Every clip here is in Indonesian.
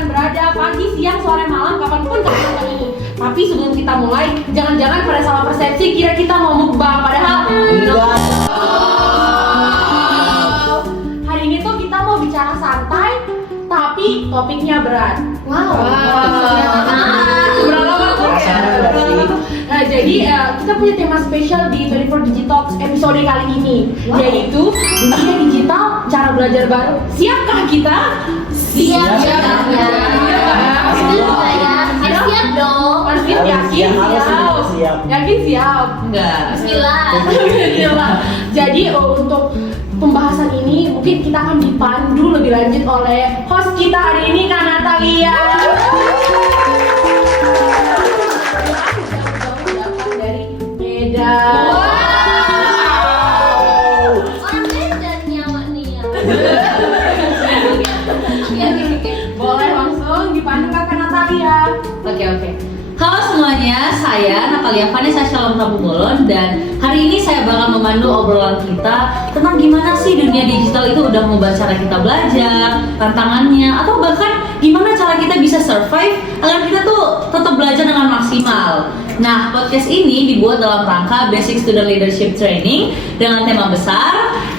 akan berada pagi, siang, sore, malam, kapanpun kalian nonton ini. Tapi sebelum kita mulai, jangan-jangan pada salah persepsi kira kita mau mukbang, padahal enggak. Hari ini tuh kita mau bicara santai, tapi topiknya berat. Wow. Berapa Nah, jadi kita punya tema spesial di 24 Digitalks episode kali ini, yaitu dunia digital, cara belajar baru. Siapkah kita? Siap dong. Harus yakin siap. Yakin siap? Enggak. Bismillah. Jadi untuk pembahasan ini mungkin kita akan dipandu lebih lanjut oleh host kita hari ini, Kak Natalia. Dari Medan. Orang Medan nyawa nih ya. Boleh langsung dipandu Kak Natalia. Oke. Halo semuanya, saya Natalia Vanessa Shalom Ramugolon dan hari ini saya bakal memandu obrolan kita tentang gimana sih dunia digital itu udah mengubah cara kita belajar, tantangannya, atau bahkan gimana cara kita bisa survive agar kita tuh tetap belajar dengan maksimal. Nah, podcast ini dibuat dalam rangka Basic Student Leadership Training dengan tema besar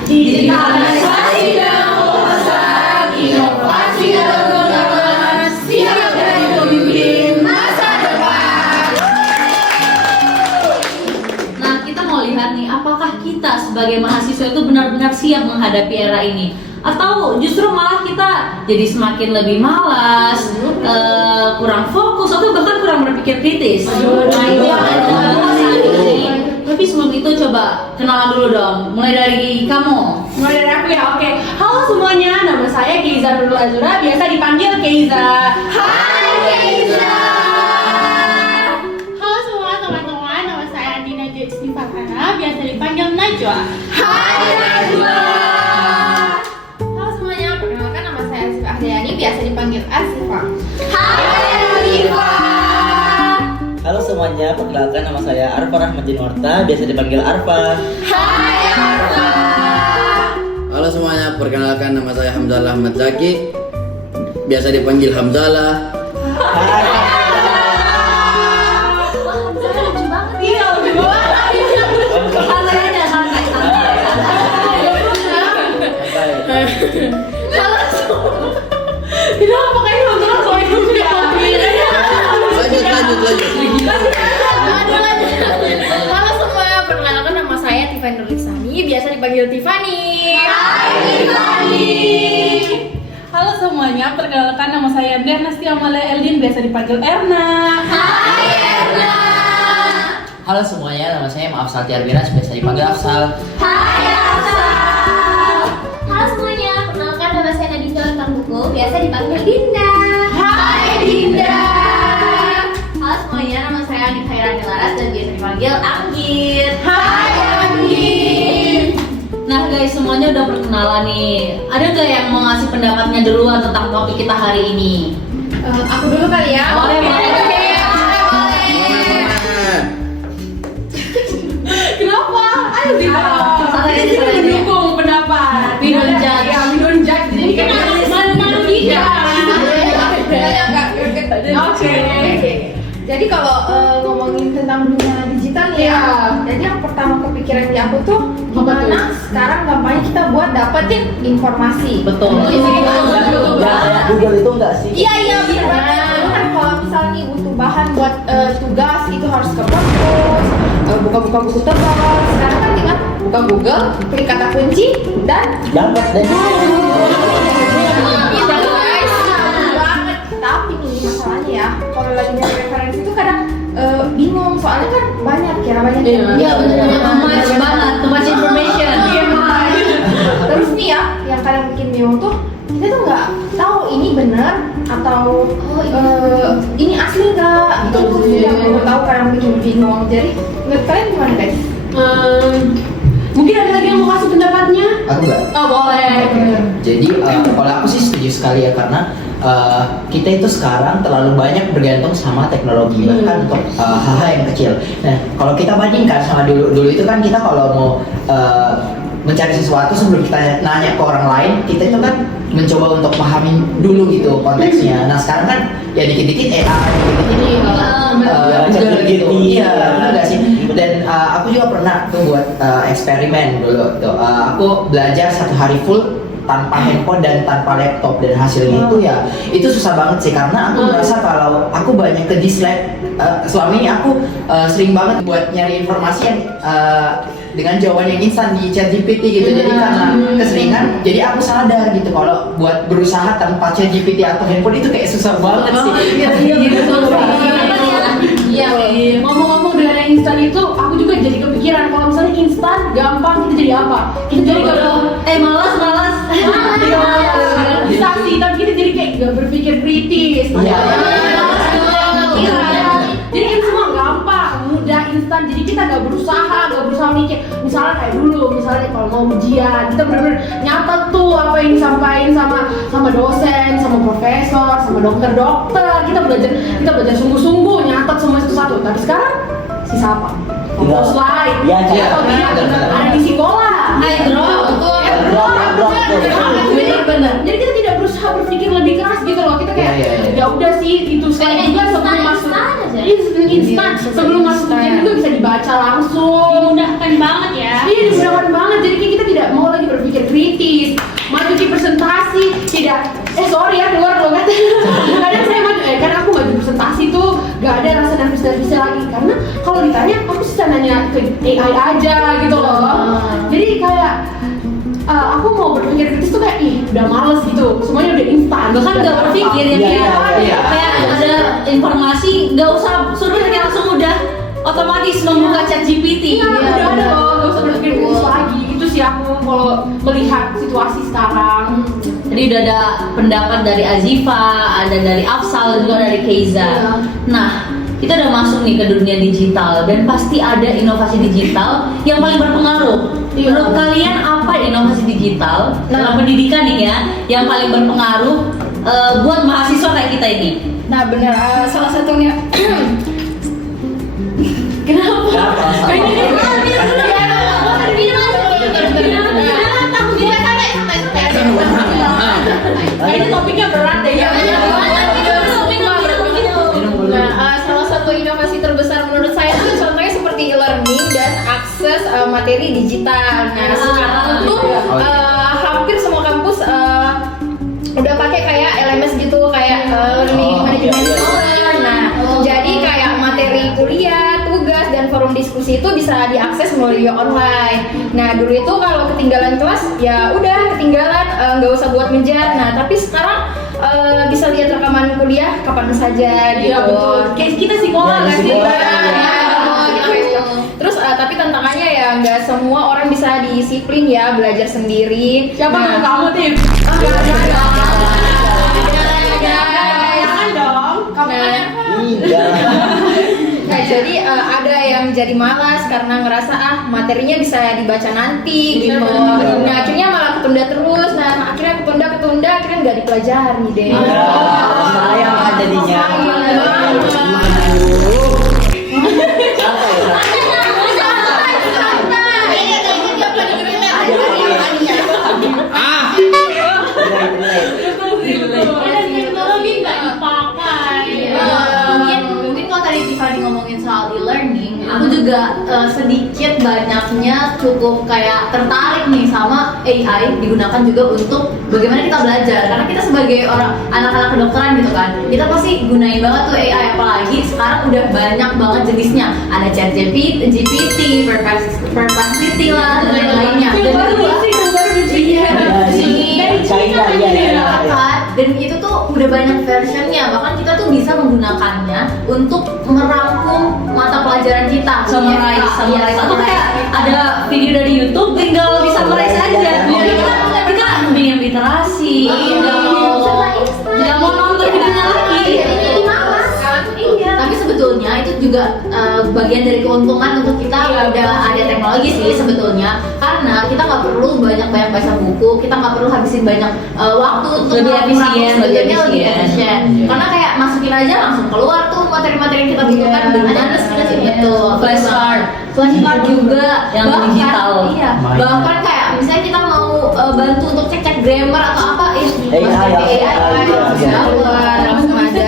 Digitalisasi dan penguasaan inovasi dan pengembangan siap dari pemimpin masa depan. Nah, kita mau lihat nih, apakah kita sebagai mahasiswa itu benar-benar siap menghadapi era ini? Atau justru malah kita jadi semakin lebih malas, kurang fokus, atau bahkan kurang berpikir kritis. Nah, itu yang akan kita bahas hari ini. Tapi sebelum itu coba kenalan dulu dong, mulai dari kamu. Mulai dari aku ya, oke. Halo semuanya, nama saya Keiza Nurul Azura, biasa dipanggil Keiza. Hai Keiza. Halo semua teman-teman, nama saya Andina Jetsi Fatana, biasa dipanggil Najwa. Hai Najwa. Halo semuanya, perkenalkan nama saya Asif Ahdayani, biasa dipanggil Asifa. Hai Asifa. Halo semuanya, perkenalkan nama saya Arfa Rahmat Jinwarta, biasa dipanggil Arfa. Hai Arfa. Halo semuanya, perkenalkan nama saya Hamzallah Ahmad Zaki, biasa dipanggil Hamzallah. Wah, lucu banget. Iya, lucu banget. Santai aja, santai. Halo semua. Kenapa kayak nonton soal itu ya? Lanjut. Halo semua, perkenalkan nama saya Tiffany Nurlisani, biasa dipanggil Tiffany. Hai Tiffany. Halo semuanya, perkenalkan nama saya Ernesti Amalia Eldin, biasa dipanggil Erna. Hai Erna. Halo semuanya, nama saya Maaf Satya Arbinas, biasa dipanggil Afsal. Hai Afsal. Halo semuanya, perkenalkan nama saya Nadine Tangbuku, biasa dipanggil Dinda. Hai Dinda. Halo semuanya, nama saya Andi Khairani Laras dan biasa dipanggil Anggit. Hai Anggit. Nah guys, semuanya udah perkenalan nih. Ada gak yang mau ngasih pendapatnya duluan tentang topik kita hari ini? Aku dulu kali ya. Boleh, boleh. Kenapa? Ayo kita. Santai aja, Kita santai aja. mendukung pendapat. We don't judge. Ya, we don't judge. Jadi kan malu dia. Oke. Jadi kalau ngomongin tentang dunia digital nih ya, jadi yang pertama kepikiran di aku tuh gimana sekarang gampangnya kita buat dapetin informasi. Betul. Ya, Google itu enggak sih? Iya benar banget. Kan kalau misalnya nih butuh bahan buat tugas itu harus ke perpus, buka-buka buku tebal. Sekarang kan tinggal buka Google, klik kata kunci dan Dapat deh. banget. Tapi nih masalahnya ya, kalau lagi nyari referensi itu kadang bingung soalnya kan banyak Iya, Too much information. Terus nih ya, yang kadang bikin bingung tuh kita tuh nggak tahu ini benar atau ini asli nggak. Itu tuh yang perlu tahu kadang bikin bingung. Jadi menurut kalian gimana guys? Mungkin ada lagi yang mau kasih pendapatnya? Aku enggak. Oh boleh. Jadi kalau aku sih setuju sekali ya, karena kita itu sekarang terlalu banyak bergantung sama teknologi, bahkan untuk hal-hal yang kecil. Nah, kalau kita bandingkan sama dulu itu kan kita kalau mau mencari sesuatu sebelum kita nanya ke orang lain, kita itu kan mencoba untuk pahami dulu gitu konteksnya. Nah sekarang kan ya dikit-dikit AI, dikit-dikit ini Google gitu. Iya, betul nggak sih? Dan aku juga pernah tuh buat eksperimen dulu. Tuh, aku belajar 1 hari full tanpa handphone dan tanpa laptop, dan hasilnya itu ya itu susah banget sih, karena aku merasa kalau aku banyak ke dislike. Selama ini aku sering banget buat nyari informasi yang dengan jawaban yang instan di ChatGPT gitu. Jadi karena keseringan, jadi aku sadar gitu kalau buat berusaha tanpa ChatGPT atau handphone itu kayak susah banget sih. Iya. Ngomong-ngomong dengan yang instan itu, aku juga jadi kepikiran kalau misalnya instan gampang, kita jadi apa? Kita jadi malas. Bisa sih, tapi kita jadi kayak gak berpikir kritis. Jadi kan semua gampang, mudah, instan. Jadi kita gak berusaha mikir. Misalnya kayak dulu, misalnya kalau mau ujian, kita bener-bener nyatet tuh apa yang disampaikan sama dosen, sama profesor, sama dokter. Kita belajar sungguh-sungguh, nyatet semua itu satu. Tapi sekarang sisa apa? Foto slide. Iya, atau tidak ada di sekolah. Bener. Jadi kita tidak berusaha berpikir lebih keras gitu loh. Kita kayak ya udah sih itu sekarang juga sebelum masuk instan, sebelum masuk ujian juga bisa dibaca langsung. Dimudahkan banget ya. Iya, dimudahkan banget. Jadi kita tidak mau lagi berpikir kritis. Maju di presentasi tidak sorry ya keluar loh kan. Kadang saya maju karena aku maju presentasi tuh gak ada rasa nervous lagi, karena kalau ditanya aku sih nanya ke AI aja gitu loh. Jadi kayak aku mau berpikir kritis tuh kayak udah males gitu, semuanya udah instan. Bahkan nggak berpikir kayak ada informasi nggak usah suruh kayak langsung udah otomatis membuka ChatGPT. Udah ada loh, nggak usah berpikir kritis lagi. Itu sih aku kalau melihat situasi sekarang. Jadi udah ada pendapat dari Azifa, ada dari Afsal, juga dari Keiza. Nah, kita udah masuk nih ke dunia digital dan pasti ada inovasi digital yang paling berpengaruh. Menurut kalian apa inovasi digital dalam pendidikan nih ya yang paling berpengaruh buat mahasiswa kayak kita ini? Nah benar, salah satunya Ini topiknya berat deh ya. Nah, salah satu inovasi terbesar menurut saya itu contohnya seperti e-learning dan akses materi digital. Nah, sekarang tuh hampir semua kampus udah pakai kayak LMS gitu, kayak learning management system. Nah, jadi kayak materi kuliah, tugas dan forum diskusi itu bisa diakses melalui online. Nah, dulu itu kalau ketinggalan kelas ya udah ketinggalan, nggak usah buat ngejar. Nah, tapi sekarang bisa lihat rekaman kuliah kapan saja gitu. Iya betul. Kayak kita sekolah nggak sih? Terus tapi tantangannya ya nggak semua orang bisa disiplin ya belajar sendiri. Siapa Nah, kamu Tim? Jangan dong. Kamu Nah, jadi ada yang jadi malas karena ngerasa materinya bisa dibaca nanti gitu. Nah, akhirnya malah ketunda terus. Nah, akhirnya ketunda, akhirnya nggak dipelajari deh. Sayang kan jadinya. Teknologi nggak dipakai. Mungkin kalau tadi Tiffany ngomongin soal e-learning, aku juga sedikit banyaknya cukup kayak tertarik nih sama AI digunakan juga untuk bagaimana kita belajar, karena kita sebagai orang anak-anak kedokteran gitu kan, kita pasti gunain banget tuh AI, apalagi sekarang udah banyak banget jenisnya, ada ChatGPT, Perplexity lah dan lain-lainnya. Dan itu tuh udah banyak versionnya, bahkan kita tuh bisa menggunakannya untuk merangkum mata pelajaran kita. Summarize atau kayak ada video dari YouTube tinggal bisa summarize aja. Jadi kita ingin literasi, nggak mau nonton videonya lagi. Tapi sebetulnya itu juga bagian dari keuntungan untuk kita udah ada teknologi sih sebetulnya, karena kita nggak perlu banyak-banyak baca buku, kita nggak perlu habisin banyak waktu untuk lebih efisien. Karena kayak masukin aja langsung keluar tuh materi-materi yang kita butuhkan dengan itu. Flashcard Flashcard juga yang bahkan, digital. bahkan kayak misalnya kita mau bantu untuk cek-cek grammar atau apa, AI, langsung ada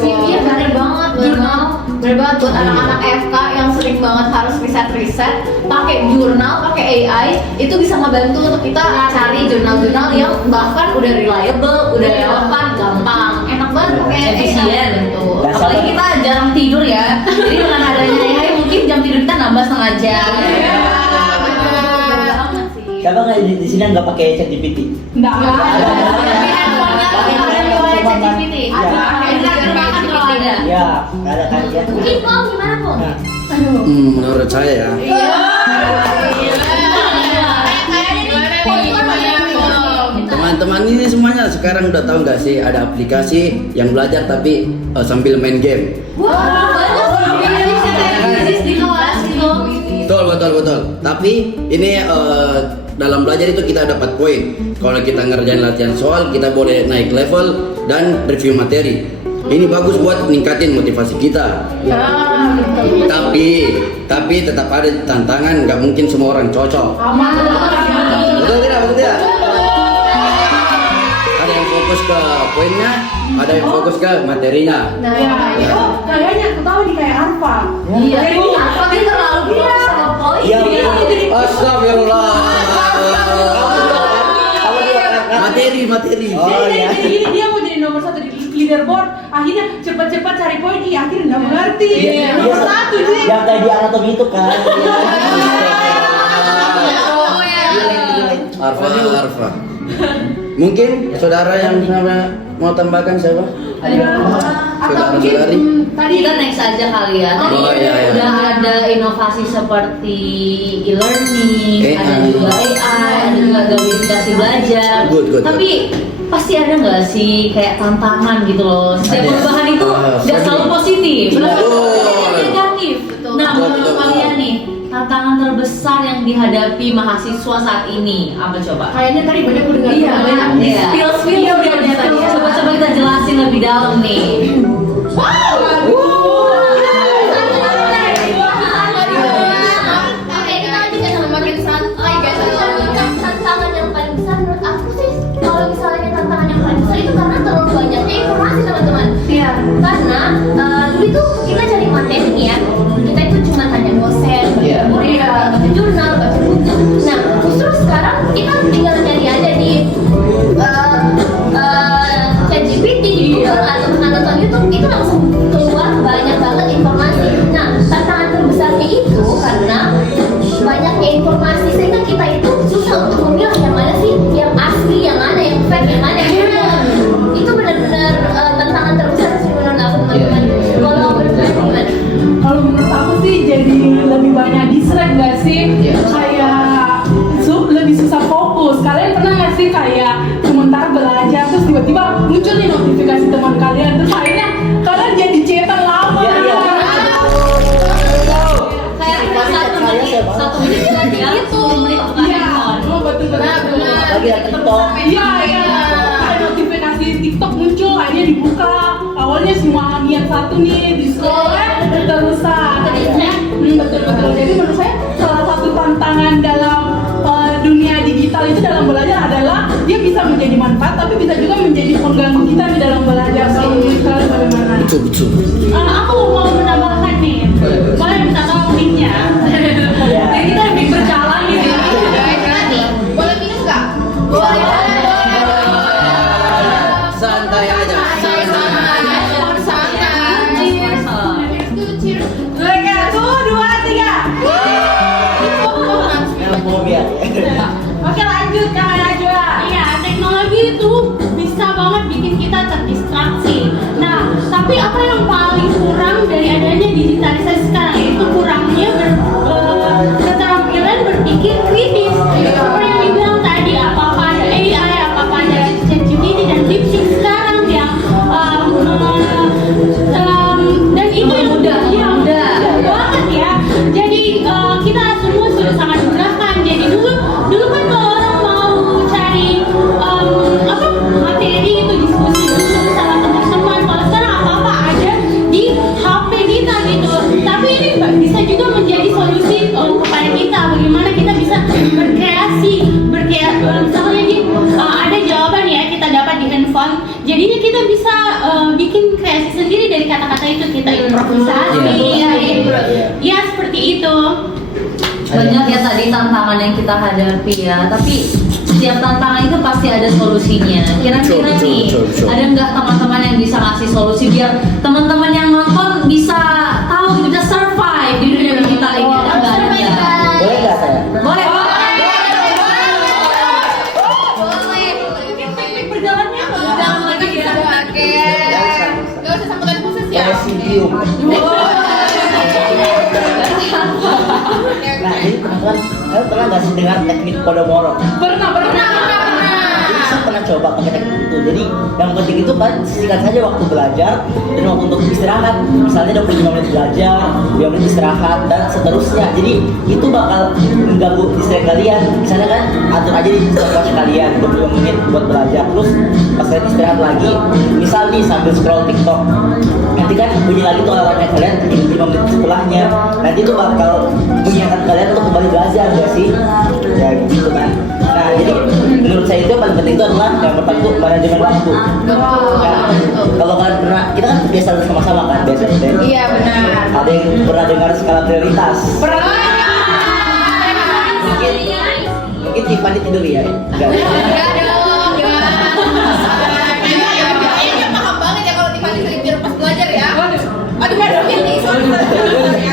Iya bener banget, jurnal bener banget buat anak-anak FK yang sering banget harus riset-riset pakai jurnal, pakai AI itu bisa ngebantu untuk kita cari jurnal-jurnal yang bahkan udah reliable, udah relevan, gampang, enak banget pakai Efisien. gitu. Dan Apalagi kita jarang tidur ya. Jadi dengan adanya AI mungkin jam tidur kita nambah setengah jam. Banget sih. Siapa nggak di sini nggak pakai ChatGPT? Enggak. Ya, nggak ada kan ya. Mungkin kok gimana kok? Nah, Menurut saya ya, teman-teman ini semuanya sekarang udah tahu nggak sih ada aplikasi yang belajar tapi sambil main game. Wah, banyak sih di kelas gitu. Betul. Tapi ini dalam belajar itu kita dapat poin. Kalau kita ngerjain latihan soal, kita boleh naik level dan review materi. Ini bagus buat ningkatin motivasi kita. Tapi tetap ada tantangan, nggak mungkin semua orang cocok. Betul tidak? Ada yang fokus ke poinnya, ada yang fokus ke materinya. Kayaknya aku tahu nih kayak Arfa. Iya, tapi terlalu fokus sama poin. Iya. Astagfirullah. Materi. Oh ya. Jadi dia mau jadi nomor 1 di leaderboard, akhirnya cepat-cepat cari poin, akhirnya nggak mengerti. Nomor 1 sih. Yang tadi anatomi itu kan. Arfa. Mungkin saudara yang mau tambahkan siapa? Atau mungkin Saudari. tadi Kita next aja kali ya. Tadi Oh, iya. udah ada inovasi seperti e-learning, AI. ada juga AI, ada juga gamifikasi belajar. Good. Tapi pasti ada nggak sih kayak tantangan gitu loh. Setiap Ada. perubahan itu nggak selalu positif, Betul. negatif. Nah, menurut kalian nih, tantangan terbesar yang dihadapi mahasiswa saat ini apa coba? kayaknya tadi banyak aku dengar. Iya, banyak Iya. spill Iya, ya. iya. Coba kita jelasin lebih dalam nih. Oke, kita lanjut ya sama makin santai guys. Tantangan yang paling besar menurut aku sih, kalau misalnya tantangan yang paling besar itu karena terlalu banyaknya informasi teman-teman. Iya. Karena dulu itu kita cari materi ya, kita itu cuma tanya dosen, Iya. baca jurnal, baca buku. Nah, justru sekarang kita tinggal cari aja di ChatGPT, di Google atau YouTube, itu langsung keluar banyak banget informasi. Nah, tantangan terbesarnya itu karena banyaknya informasi sehingga kita itu susah untuk memilah yang mana sih yang asli, yang mana yang fake, yang mana yang benar. Itu benar-benar tantangan terbesar sih menurut aku teman-teman. Kalau menurut kalian gimana? Kalau menurut aku sih jadi lebih banyak distract nggak sih? Iya. Kayak lebih susah fokus. Kalian pernah nggak sih kayak sementara belajar terus tiba-tiba muncul nih notifikasi teman kalian terus akhirnya kalian jadi cetan lama. Iya. Kayak satu menit aja, 10 menit bukan Iya, handphone. oh, betul-betul. Lagi ada TikTok. Iya. Ada notifikasi TikTok muncul, akhirnya dibuka. Awalnya cuma yang satu nih di scroll terusan. Betul-betul. Jadi menurut saya salah satu tantangan dalam dunia digital itu dalam belajar adalah dia bisa menjadi manfaat tapi bisa juga menjadi pengganggu kita di dalam belajar. Kalau menurut kalian bagaimana? Betul. Aku mau menambahkan nih, kalian bisa tolong linknya. Jadi kita lebih berjalan gitu. Boleh minum nggak? Santai aja. Ya. Oke lanjut Kak Najwa. Iya, teknologi itu bisa banget bikin kita terdistraksi. Nah, tapi apa yang paling kurang dari adanya digitalisasi sekarang yaitu kurangnya keterampilan berpikir kritis. Seperti yang dibilang tadi, apa-apa ada AI, apa-apa ada ChatGPT dan DeepSeek sekarang yang dan itu yang udah banget ya. Jadi kita semua sudah sangat dimudahkan. Jadi dulu kan kalau orang mau cari materi itu diskusi dulu sama teman-teman. Kalau sekarang apa-apa ada di HP kita gitu. jadinya kita bisa bikin kreasi sendiri dari kata-kata itu, kita improvisasi. Ya seperti itu. Banyak ya tadi tantangan yang kita hadapi ya, tapi setiap tantangan itu pasti ada solusinya. Kira-kira nih, ada nggak teman-teman yang bisa ngasih solusi biar teman-teman yang nonton bisa tahu, bisa survive di dunia digital ini? Ada nggak? Boleh nggak saya? Boleh. Perjalanannya jangan lagi kita pakai. Gak usah sambutan khusus ya. Presidium. Nah, jadi teman-teman, kalian pernah nggak sih dengar teknik Pomodoro? Pernah. Jadi saya pernah coba pakai teknik itu. Jadi yang penting itu kan singkat saja waktu belajar dan waktu untuk istirahat. Misalnya 25 menit belajar, 2 menit istirahat dan seterusnya. Jadi itu bakal mengganggu distract kalian. Misalnya kan atur aja di stopwatch kalian 25 menit buat belajar. Terus pas kalian istirahat lagi, misal nih sambil scroll TikTok. Nanti kan bunyi lagi tuh alarmnya kalian 5 menit setelahnya. Nanti itu bakal mengingatkan kalian untuk kembali belajar gak sih? Ya gitu kan. Nah jadi menurut saya itu yang paling penting itu adalah yang pertama itu manajemen waktu. Nah, kalau kalian pernah, kita kan biasa sama-sama kan biasa. Iya benar. Ada yang pernah dengar skala prioritas? Mungkin Tiffany tidur ya? Enggak. Kayaknya paham banget ya kalau Tiffany sering tidur pas belajar ya. Aduh, ini sorry.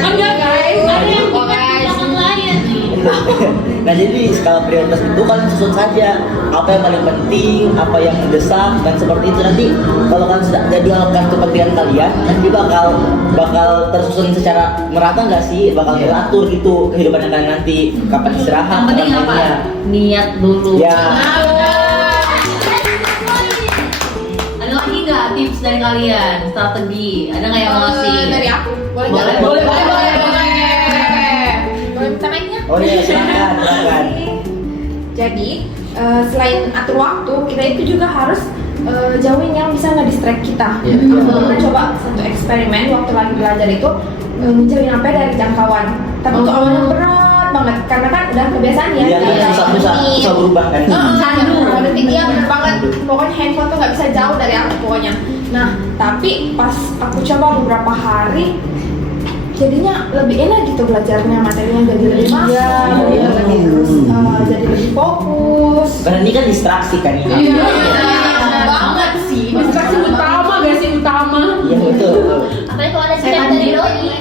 Enggak guys, Ada yang belakang layar nih. Nah jadi skala prioritas itu kalian susun saja apa yang paling penting, apa yang mendesak dan seperti itu. Nanti kalau kalian sudah jadwalkan kepentingan kalian, nanti bakal tersusun secara merata nggak sih, bakal teratur gitu kehidupan kalian nanti, kapan istirahat, Yang penting kapan apa? mainnya. Niat dulu. Ya. Ada lagi nggak tips dari kalian, strategi? Ada nggak yang mau ngasih? Dari aku. Boleh Boleh. nggak? Boleh minta mic-nya? Oh iya silakan. Jadi selain atur waktu, kita itu juga harus jauhin yang bisa nge-distract kita. Aku pernah coba satu eksperimen waktu lagi belajar itu ngejauhin HP dari jangkauan. Tapi itu awalnya berat banget karena kan udah kebiasaan ya. Iya, susah berubah kan. Candu. Iya bener banget. Pokoknya handphone tuh nggak bisa jauh dari aku pokoknya. Nah tapi pas aku coba beberapa hari, jadinya lebih enak gitu belajarnya, materinya jadi lebih masuk, jadi lebih fokus. Karena ini kan distraksi kan ini. Iya, banget sih. distraksi utama gak sih utama? Iya betul. Apalagi kalau ada chat dari doi.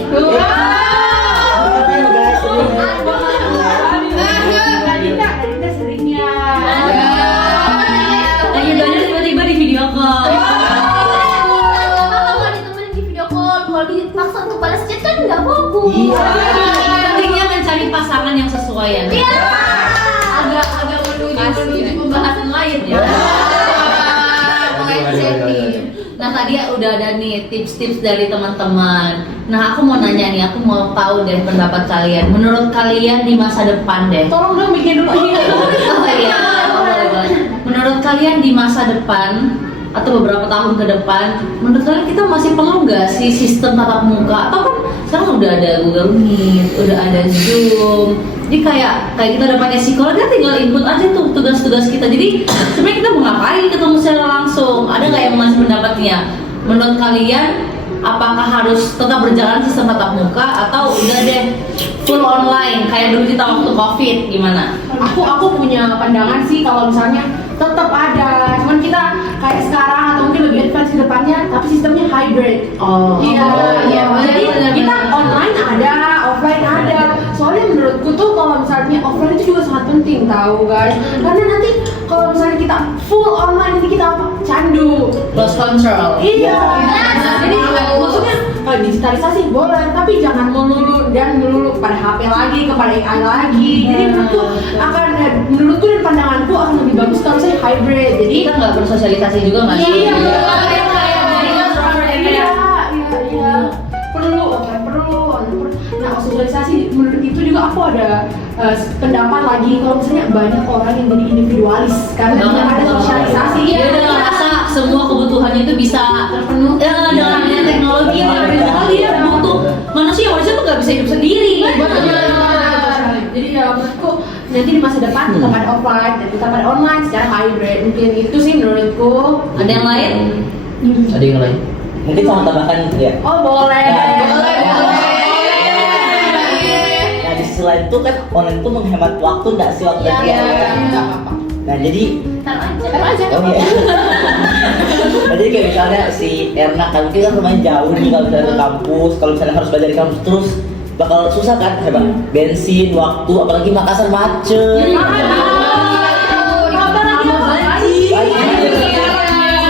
Nadinda seringnya. Lagi belajar tiba-tiba di video call. Kalau ditemenin di video call, kalau dipaksa untuk balas chat kan nggak fokus. Pentingnya mencari pasangan yang sesuai ya. Agak menuju pembahasan lain ya. Nah tadi udah ada nih tips-tips dari teman-teman. Nah aku mau nanya nih, aku mau tahu deh pendapat kalian. Menurut kalian di masa depan deh. Tolong dong bikin dulu ini. Oh iya, boleh. Menurut kalian di masa depan atau beberapa tahun ke depan, menurut kalian kita masih perlu nggak sih sistem tatap muka? Atau kan sekarang udah ada Google Meet, udah ada Zoom. Jadi kayak kita udah pakai psikolog, kan tinggal input aja tuh tugas-tugas kita. Jadi sebenarnya kita mau ngapain ketemu secara langsung? Ada nggak yang masih pendapatnya? Menurut kalian apakah harus tetap berjalan sistem tatap muka atau udah deh full online kayak dulu kita waktu COVID gimana? Aku punya pandangan sih kalau misalnya tetap ada, cuman kita kayak sekarang atau mungkin lebih advance ke depannya, tapi sistemnya hybrid. Iya. Jadi kita online ada, offline ada. Soalnya menurutku tuh kalau misalnya offline itu juga sangat penting tahu guys, karena nanti kalau misalnya kita full online nanti kita apa? Candu. Lost control. Iya. Jadi maksudnya kalau digitalisasi boleh, tapi jangan melulu pada HP lagi, kepada AI lagi. Jadi menurutku dan pandanganku akan lebih bagus kalau saya hybrid. Jadi Kita nggak bersosialisasi juga nggak sih? iya, perlu. Nah, sosialisasi menurut itu juga aku ada pendapat lagi kalau misalnya banyak orang yang jadi individualis karena tidak ada sosialisasi. Dia udah ngerasa semua kebutuhannya itu bisa terpenuhi dengan adanya teknologi. Dia butuh manusia tuh nggak bisa hidup sendiri. Jadi ya menurutku nanti di masa depan tetap ada offline dan tetap ada online secara hybrid. Mungkin itu sih menurutku. Ada yang lain? Ada yang lain? Mungkin sama tambahkan ya. Oh boleh. Nah di sisi lain tuh kan online tuh menghemat waktu nggak sih waktu dan biaya. Nah jadi Taruh aja. oh iya. Nah, jadi kayak misalnya si Erna kan mungkin kan lumayan jauh nih kalau misalnya ke kampus, kalau misalnya harus belajar di kampus terus bakal susah kan, kayak bensin, waktu, apalagi Makassar macet.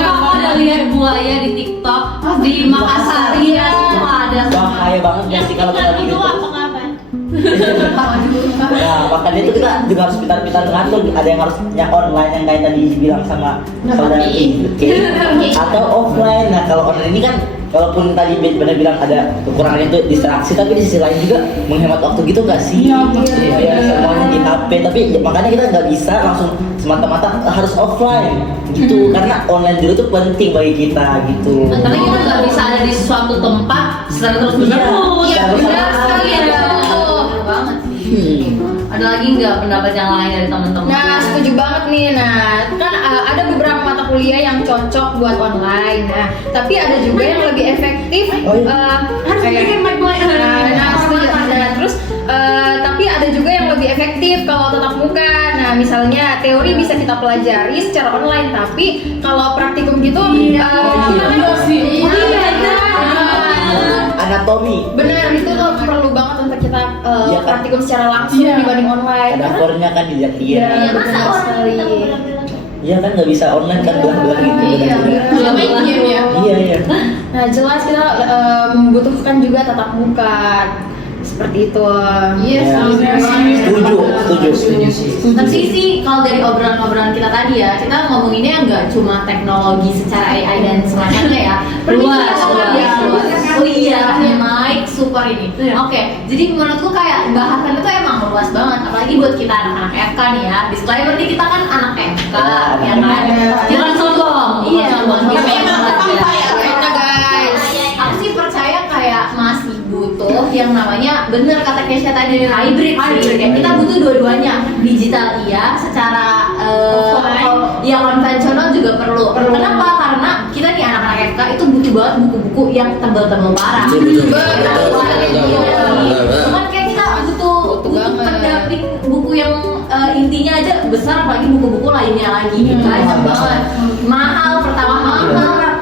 Aku ada lihat buaya di TikTok di Makassar ya, ada. Bahaya banget gak sih kalau kita itu gitu. apa kabar? Nah makanya itu kita juga harus pintar-pintar ngatur. Ada yang harusnya online yang kayak tadi dibilang sama saudara atau offline. Nah kalau online ini kan walaupun tadi benar bilang ada kekurangannya itu distraksi, tapi di sisi lain juga menghemat waktu gitu nggak sih? Iya, semuanya di HP. Tapi makanya kita nggak bisa langsung semata-mata harus offline gitu, karena online juga tuh penting bagi kita gitu. Karena kita nggak bisa ada di suatu tempat secara terus menerus. Iya, Benar sekali ya. Bener banget sih. Ada lagi nggak pendapat yang lain dari teman-teman? Nah, setuju banget nih. Nah, kan ada beberapa mata kuliah yang cocok buat online. Nah, tapi ada juga yang lebih efektif. Harus hemat mulai. Nah, setuju. Nah, terus tapi ada juga yang lebih efektif kalau tatap muka. Nah, misalnya teori bisa kita pelajari secara online, tapi kalau praktikum gitu Anatomi. benar itu tuh perlu banget untuk kita Iya kan? praktikum secara langsung dibanding online. Ada akornya kan dilihat dia. Iya, Masa benar orang sekali. kita bener-bener Iya kan nggak bisa online kan belah-belah gitu. Iya, Iya, main game ya. Iya iya. Nah, jelas kita membutuhkan juga tatap muka seperti itu. Iya, Ya. Setuju sih. Tapi sih kalau dari obrolan-obrolan kita tadi ya, kita ngomonginnya nggak cuma teknologi secara AI dan semacamnya ya. Luas. Oh iya, naik super ini. Oke, jadi menurutku kayak bahasan itu emang luas banget, apalagi buat kita anak-anak FK nih ya. Disclaimer nih, kita kan anak FK, ya kan? Jangan sombong. Iya, sombong. tapi Emang Kita guys. aku sih percaya kayak masih butuh yang namanya bener kata Kesha tadi hybrid sih. Kayak kita butuh dua-duanya, digital iya, secara yang konvensional juga perlu. Kenapa? Karena kita nih anak-anak FK itu butuh banget buku-buku yang tebal-tebal parah. Cuman kayak kita butuh pendamping buku yang intinya aja besar, apalagi buku-buku lainnya lagi banyak banget. Mahal, pertama mahal,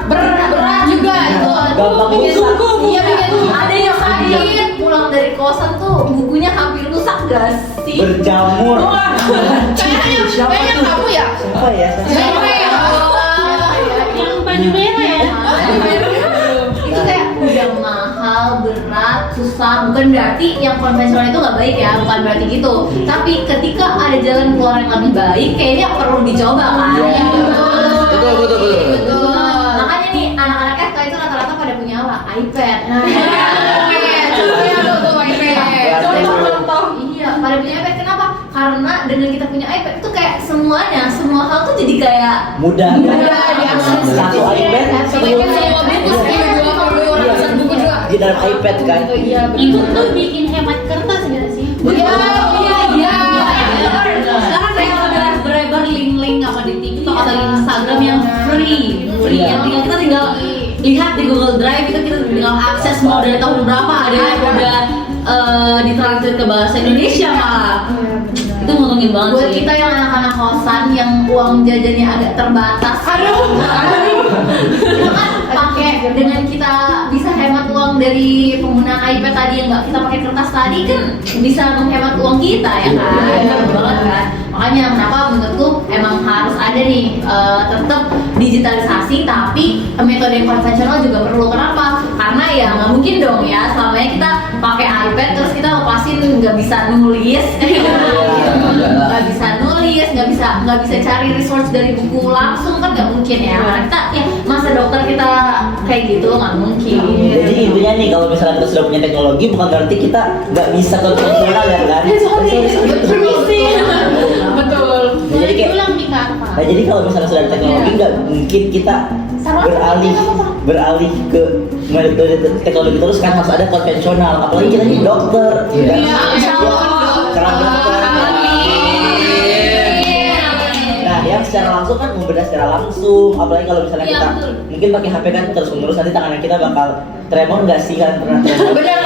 berat juga itu. Gampang rusak. Iya, ada yang sakit pulang dari kosan tuh bukunya hampir rusak gak sih? Berjamur. Kayaknya kamu ya. Siapa ya? Yang baju merah ya. Itu kayak udah mahal, berat, susah. Bukan berarti yang konvensional itu nggak baik ya, bukan berarti gitu. Tapi ketika ada jalan keluar yang lebih baik, kayaknya perlu dicoba kan. Betul. Makanya nih anak-anak FK itu rata-rata pada punya apa? iPad. Iya, pada punya iPad. Kenapa? Karena dengan kita punya iPad itu kayak semuanya, semua hal tuh jadi kayak Mudah. diakses. Satu iPad. Satu iPad sama buku, buku juga. Di dalam iPad kan. Iya, Itu tuh bikin hemat kertas gak sih? Sekarang saya udah berebar link-link apa di TikTok atau di Instagram yang free, yang tinggal kita tinggal lihat di Google Drive, itu kita tinggal akses mau dari tahun berapa, ada yang udah ditranslate ke bahasa Indonesia malah. Itu nguntungin banget Buat sih. kita yang anak-anak kosan yang uang jajannya agak terbatas, itu kan pakai dengan kita bisa hemat uang dari penggunaan iPad tadi yang nggak kita pakai kertas tadi kan bisa menghemat uang kita ya kan, bener banget kan. Makanya kenapa menurutku emang harus ada nih tetap digitalisasi, tapi metode yang konvensional juga perlu. Kenapa? Karena ya nggak mungkin dong ya selamanya kita pakai iPad terus kita lepasin nggak bisa nulis. Nggak bisa nulis, nggak bisa cari resource dari buku langsung kan nggak mungkin ya. Karena kita ya masa dokter kita kayak gitu nggak mungkin. Jadi intinya nih kalau misalnya kita sudah punya teknologi bukan berarti kita nggak bisa konvensional ya kan? Betul. Nah, jadi kayak Ulang nih Kak. Nah jadi kalau misalnya sudah ada teknologi nggak mungkin kita beralih ke metode teknologi terus kan, harus ada konvensional. Apalagi kita nih dokter. Iya. Calon dokter. secara langsung kan membedah secara langsung, apalagi kalau misalnya Iya, kita betul. mungkin pakai HP kan terus menerus nanti tangan kita bakal tremor nggak sih kan pernah tremor? Benar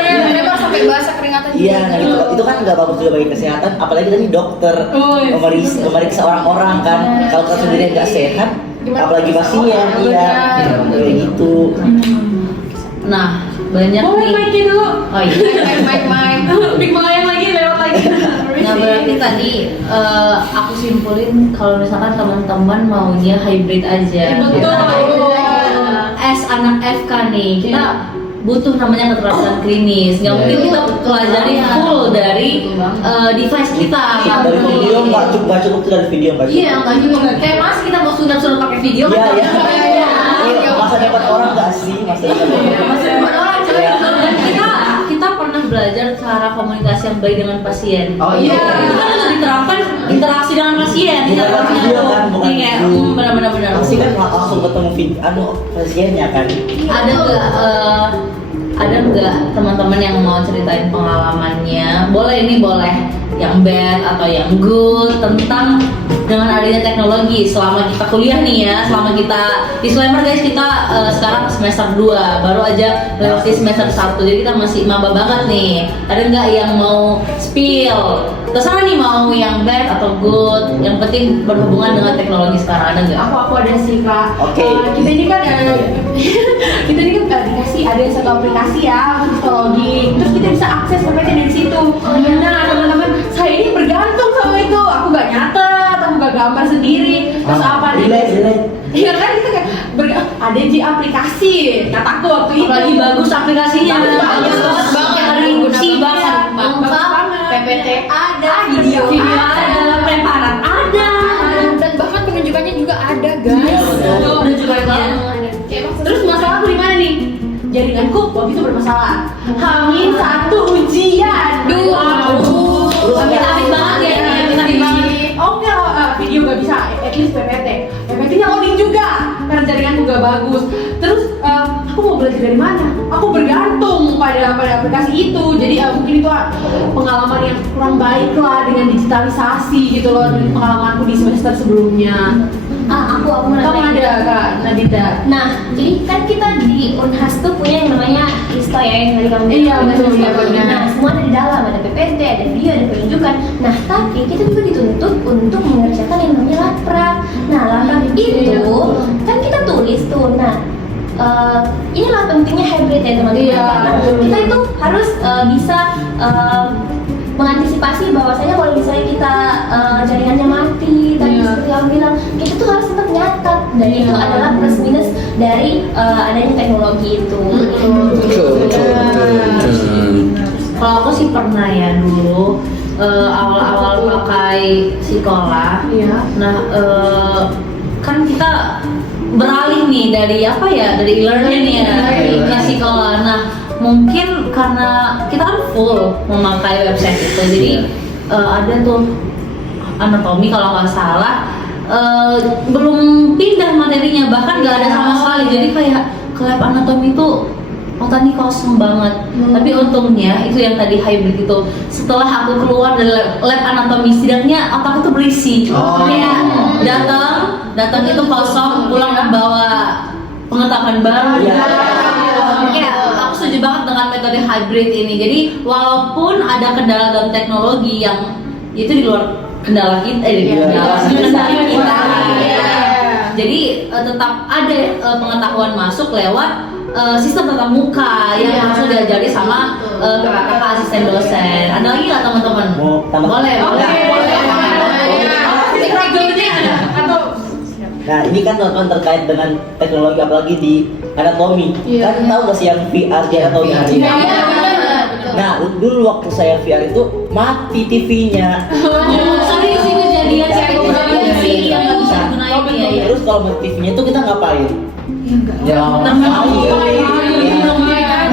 sampai basah keringatan. Iya, nah itu kan nggak bagus juga bagi kesehatan, apalagi kita nih dokter memeriksa orang-orang kan, kalau kita sendiri nggak sehat, apalagi pasien, iya, kayak gitu. Nah, banyak Boleh nih. mic-nya dulu. Oh iya. Main. Mic lain lagi lewat lagi. Nah, berarti tadi aku simpulin kalau misalkan teman-teman maunya hybrid aja. Betul. As anak FK nih, kita butuh namanya keterampilan klinis. Nggak mungkin kita pelajari full dari device kita. Dari video nggak cukup tuh dari video mbak. Iya, nggak cukup. Kayak mas kita mau sunat-sunat pakai video Iya, kan? iya. Masa depan orang nggak sih? Masa depan orang. Iya. Dan kita pernah belajar cara komunikasi yang baik dengan pasien. Oh iya. Itu kan harus diterapkan interaksi dengan pasien. Bukan lewat video kan, bukan Iya, Zoom. benar-benar. Pasti kan langsung ketemu pasiennya kan. Ada nggak teman-teman yang mau ceritain pengalamannya? Boleh yang bad atau yang good tentang dengan adanya teknologi selama kita kuliah nih ya, selama kita disclaimer guys, kita sekarang semester 2 baru aja lewati semester 1, jadi kita masih maba banget nih. Ada nggak yang mau spill? Terserah nih mau yang bad atau good, yang penting berhubungan dengan teknologi sekarang, ada nggak? Aku ada sih kak. Oke. Kita ini kan kita ini kan dikasih ada satu aplikasi ya untuk psikologi. Terus kita bisa akses PPT dari situ. Nah teman-teman, saya ini bergantung sama itu. Aku gak nyatet, aku gak gambar sendiri. Terus apa nih? Relate. Iya kan kita kayak ada di aplikasi. Kataku waktu itu. Apalagi bagus aplikasinya. Bagus banget. Rinci banget. Lengkap, PPT ada, video ada, preparat ada. Dan bahkan penunjukannya juga ada Iya, guys. betul. Udah juga banget. Terus masalahku di mana nih? Jaringanku waktu itu bermasalah. Hamin 1 ujian. Amit-amit banget ya, amit-amit banget. Oke, video gak bisa, at least PPT. PPT-nya loading juga karena jaringanku gak bagus. Terus aku mau belajar dari mana? Aku bergantung pada aplikasi itu. Jadi mungkin itu pengalaman yang kurang baik lah dengan digitalisasi gitu loh dari pengalamanku di semester sebelumnya. aku mau Kamu nanya. ada Kak Nadita? Nah, jadi kan kita di Unhas tuh punya yang namanya Histo ya, yang tadi kamu Iya, bilang. betul, iya, benar. Nah, semua ada di dalam, ada PPT, ada video, ada penunjukan. Nah, tapi kita juga dituntut untuk mengerjakan yang namanya laprak. Nah, laprak itu kan kita tulis tuh. Nah, inilah pentingnya hybrid ya teman-teman. Iya, Karena betul. kita itu harus bisa mengantisipasi bahwasanya kalau misalnya kita jaringannya mati, tadi Iya. seperti kamu bilang, kita tuh harus tetap nyatat, dan itu adalah plus minus dari adanya teknologi itu. Kalau aku sih pernah ya dulu awal-awal pakai sekolah. Iya. Nah, kan kita beralih nih dari apa ya, dari e-learning ya ke sekolah. Nah, mungkin karena kita kan full memakai website itu, jadi ada tuh anatomi kalau nggak salah belum pindah materinya, bahkan nggak ada sama sekali. Jadi kayak ke lab anatomi itu otak nih kosong banget. Tapi untungnya itu yang tadi hybrid itu, setelah aku keluar dari lab anatomi, setidaknya otak itu berisi. Kayak datang itu kosong, pulang bawa pengetahuan baru. Kayak aku setuju banget dengan metode hybrid ini. Jadi walaupun ada kendala dalam teknologi yang itu di luar kendala kita, kendala kita. Jadi tetap ada pengetahuan masuk lewat sistem tatap muka yang langsung diajari sama kakak asisten dosen. Ada lagi nggak teman-teman? Mau tambah? Boleh. Nah ini kan teman-teman terkait dengan teknologi apalagi di anatomi. Kan tahu nggak sih yang VR di anatomi? Nah dulu waktu saya VR itu mati TV-nya. Sorry sih kejadian saya beberapa TV yang nggak bisa digunain. Terus kalau mati TV-nya itu kita ngapain?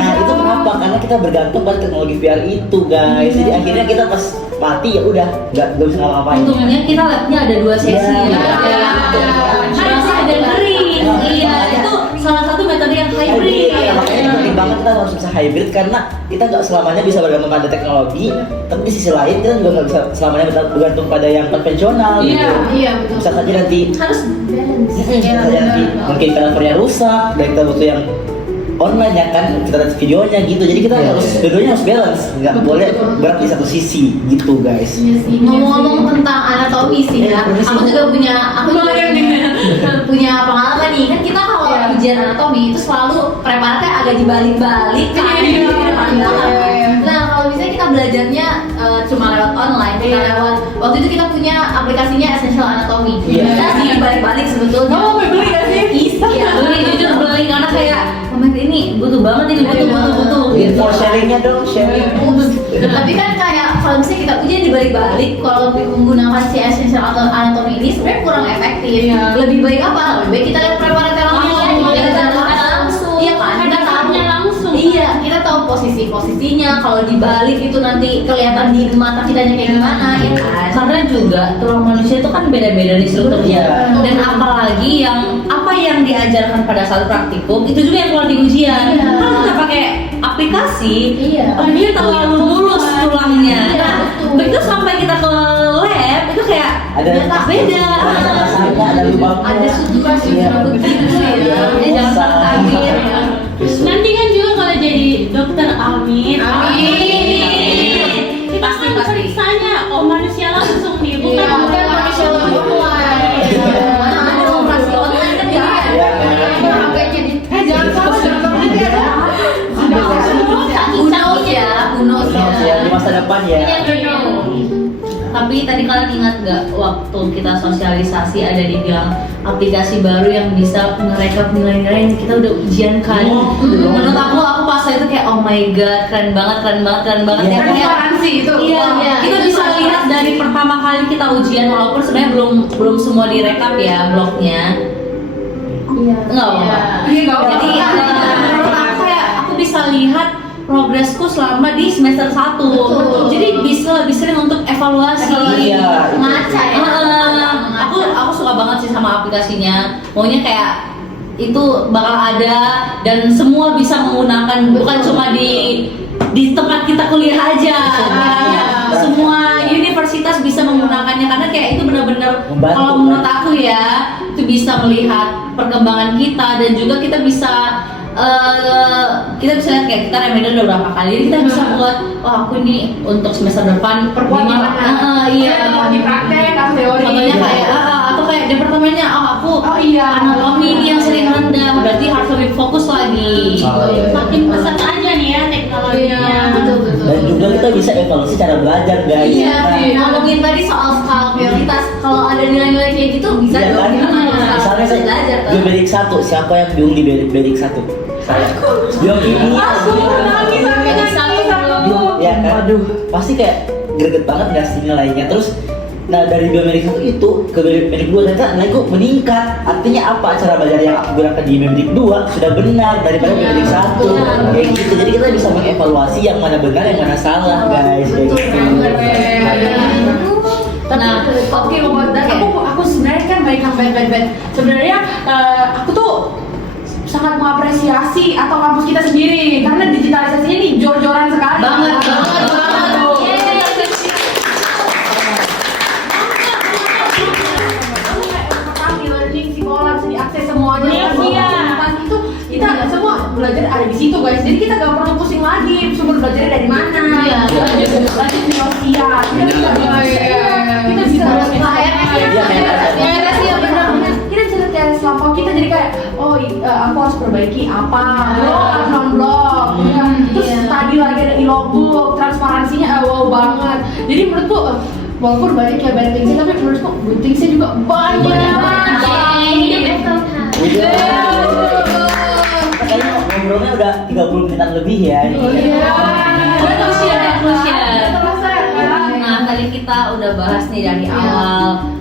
Nah itu kenapa? Karena kita bergantung pada teknologi VR itu guys. Jadi akhirnya kita pas mati ya udah nggak bisa ngapa-ngapain. Untungnya kita labnya ada 2 sesi. Basah dan kering. Iya, itu salah satu metode yang hybrid. Makanya penting banget pertama kita harus bisa hybrid karena kita nggak selamanya bisa bergantung pada teknologi, tapi di sisi lain kita juga nggak bisa selamanya bergantung pada yang konvensional gitu. Iya betul. Bisa saja nanti Harus balance. bisa saja nanti mungkin servernya rusak dan kita butuh yang online ya kan, kita lihat videonya gitu. Jadi kita harus dua-duanya harus balance, nggak boleh berat di satu sisi gitu guys. Ngomong-ngomong tentang anatomi sih ya, aku juga punya pengalaman nih. Kan kita kalau ujian anatomi itu selalu preparatnya agak dibalik-balik kan. Nah kalau misalnya kita belajarnya cuma lewat online, kita lewat waktu itu kita punya aplikasinya Essential Anatomy. Kita sih dibalik-balik sebetulnya. Kamu mau beli gak sih? Iya. Beli, jujur beli karena kayak ini butuh banget ini butuh. Info sharingnya dong, sharing. Tapi kan kayak kalau misalnya kita ujian dibalik-balik, kalau lebih menggunakan si Essential Anatomy ini sebenarnya kurang efektif. Lebih baik apa? Lebih baik kita lihat preparatnya langsung. Iya kan? Kita tahu langsung. Iya, kita tahu posisinya. Kalau dibalik itu nanti kelihatan di mata kitanya kayak gimana, ya kan? Karena juga tulang manusia itu kan beda-beda nih strukturnya. Dan apalagi apa yang diajarkan pada saat praktikum itu juga yang keluar di ujian. Kalau kita pakai aplikasi, dia terlalu mulus tulangnya. Nah, begitu sampai kita ke lab itu kayak ada beda. Ada rasanya, ada lubangnya. Ada situasi begitu ya. Jangan salah takdir. Nanti kan juga kalau jadi dokter, amin. Kita kan periksanya manusia langsung nih, bukan manusia langsung. Mana ada operasi online kan nggak ada. Sampai jadi Jangan salah nanti ada. Unos Ya, di masa depan ya. Tapi tadi kalian ingat gak waktu kita sosialisasi ada dibilang aplikasi baru yang bisa ngerekap nilai-nilai yang kita udah ujian kan? Menurut aku pas itu kayak oh my god keren banget ya. Transparansi itu. Iya, kita bisa lihat dari pertama kali kita ujian walaupun sebenarnya belum semua direkap ya blognya. Nggak apa-apa. Jadi menurut aku kayak aku bisa lihat progresku selama di semester 1. Jadi bisa lebih sering untuk evaluasi. ngaca ya. Aku suka banget sih sama aplikasinya. Maunya kayak itu bakal ada dan semua bisa menggunakan, bukan cuma di tempat kita kuliah aja. Semua universitas bisa menggunakannya karena kayak itu benar-benar kalau menurut aku ya itu bisa melihat perkembangan kita dan juga kita bisa lihat kayak kita remedial udah berapa kali, jadi kita bisa buat aku ini untuk semester depan Perkuat di mana? iya di praktek atau teori. contohnya kayak atau kayak departemennya anatomi ini yang sering rendah, berarti harus lebih fokus lagi. Makin pesat aja nih ya teknologinya. Betul. Dan juga kita bisa evaluasi cara belajar guys. Iya sih. Ngomongin tadi soal skala prioritas, kalau ada nilai-nilai kayak gitu bisa Iya dong kan? Misalnya saya belajar kan? biomedik 1, siapa yang bingung di biomedik 1? Saya. Biokimia. Ya kan? Pasti kayak greget banget gak sih nilainya. Terus dari biomedik 1 itu ke biomedik 2 ternyata nilaiku meningkat. Artinya apa? Cara belajar yang aku gunakan di biomedik 2 sudah benar daripada biomedik 1. Kayak gitu. Jadi kita bisa mengevaluasi yang mana benar, yang mana salah guys. Kayak gitu. Nah, oke buat dan aku sebenarnya kan baik. Sebenarnya aku tuh sangat mengapresiasi atau kampus kita sendiri karena digitalisasinya nih jor-joran sekali. Banget. Learning sekolah bisa diakses semuanya. Itu kita semua belajar ada di situ guys. Jadi kita gak perlu pusing lagi sumber belajarnya dari mana. Lanjut di sosial. Kita bisa kita bisa kayak selama kita jadi kayak aku harus perbaiki apa non-blog terus tadi lagi ada e-logbook, transparansinya wow banget. Jadi menurutku walaupun banyak ya bad things tapi menurutku good things-nya juga banyak. Kayaknya ngobrolnya udah 30 menitan lebih ya. Nah tadi kita udah bahas nih dari awal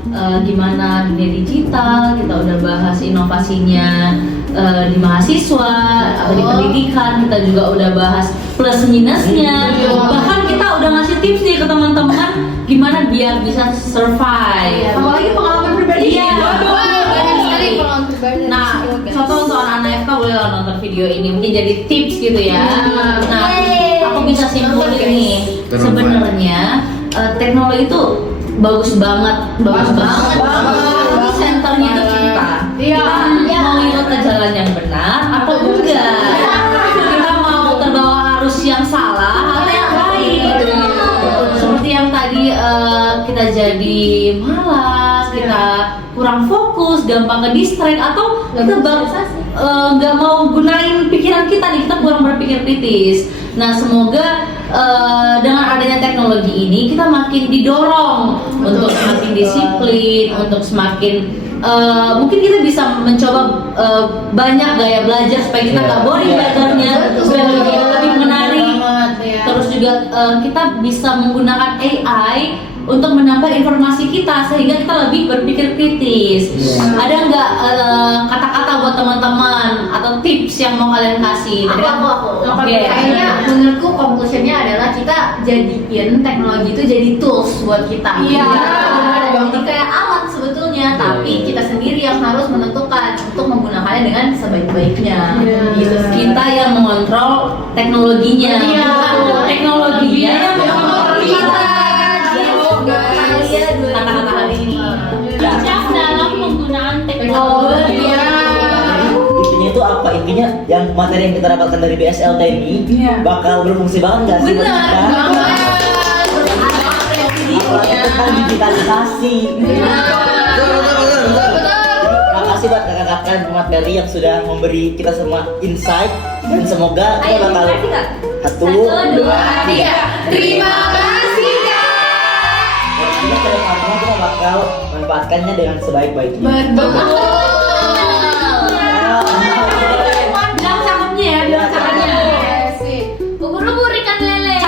gimana dunia digital, kita udah bahas inovasinya di mahasiswa atau di pendidikan, kita juga udah bahas plus minusnya, bahkan kita udah ngasih tips nih ke teman-teman gimana biar bisa survive. Apalagi pengalaman pribadi. Iya. Banyak sekali pengalaman pribadi. Nah, contoh untuk anak-anak FK boleh lewat nonton video ini, mungkin jadi tips gitu ya. Nah, aku bisa simpulin nih, sebenarnya teknologi itu bagus banget. Tapi senternya itu kita. Kita mau ikut ke jalan yang benar atau enggak? Kita mau terbawa arus yang salah atau yang baik? Seperti yang tadi kita jadi malas, kita kurang fokus, gampang ke distract, atau kita nggak mau gunain pikiran kita nih, kita kurang berpikir kritis. Nah, semoga dengan adanya teknologi ini kita makin didorong untuk semakin disiplin, untuk semakin mungkin kita bisa mencoba banyak gaya belajar supaya kita nggak boring belajarnya, supaya lebih menarik. Terus juga kita bisa menggunakan AI untuk menambah informasi kita sehingga kita lebih berpikir kritis. Ada nggak kata-kata buat teman-teman atau tips yang mau kalian kasih? Aku. Oke. Kayaknya menurutku conclusionnya adalah kita jadiin teknologi itu jadi tools buat kita. Iya. Jadi kayak alat sebetulnya, tapi kita sendiri yang harus menentukan untuk menggunakannya dengan sebaik-baiknya. Gitu sih. Kita yang mengontrol teknologinya, bukan teknologinya yang mengontrol kita. Kata-kata hari ini. Bijak dalam penggunaan teknologi. Intinya itu apa? Intinya yang materi yang kita dapatkan dari BSLT ini bakal berfungsi banget nggak sih buat kita? Apalagi tentang digitalisasi. Terima kasih buat kakak-kakak materi yang sudah memberi kita semua insight, dan semoga kita bakal 1, 2, 3. Terima kasih Kak. Kita kedepannya kita bakal manfaatkannya dengan sebaik-baiknya. Bilang cakepnya ya, bilang cakepnya. Ubur-ubur ikan lele.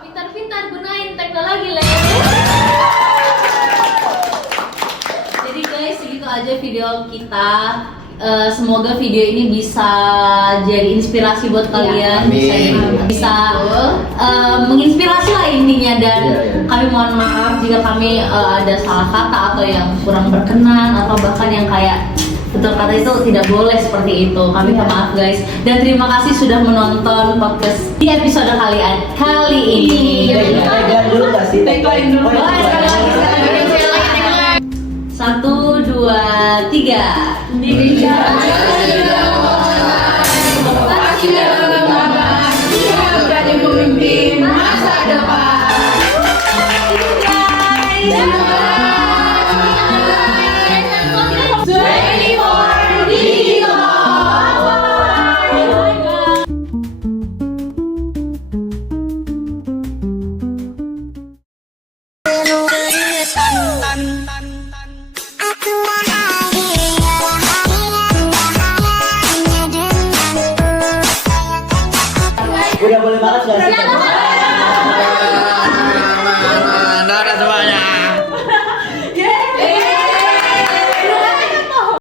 Pintar-pintar gunain teknologi lele. Jadi guys, segitu aja video kita. Semoga video ini bisa jadi inspirasi buat kalian, bisa menginspirasi lah intinya, dan kami mohon maaf jika kami ada salah kata atau yang kurang berkenan atau bahkan yang kayak betul kata itu tidak boleh seperti itu. Kami minta maaf guys, dan terima kasih sudah menonton podcast di episode kali ini. Tagline dulu nggak sih? Tagline dulu. Boleh sekali lagi. 1, 2, 3.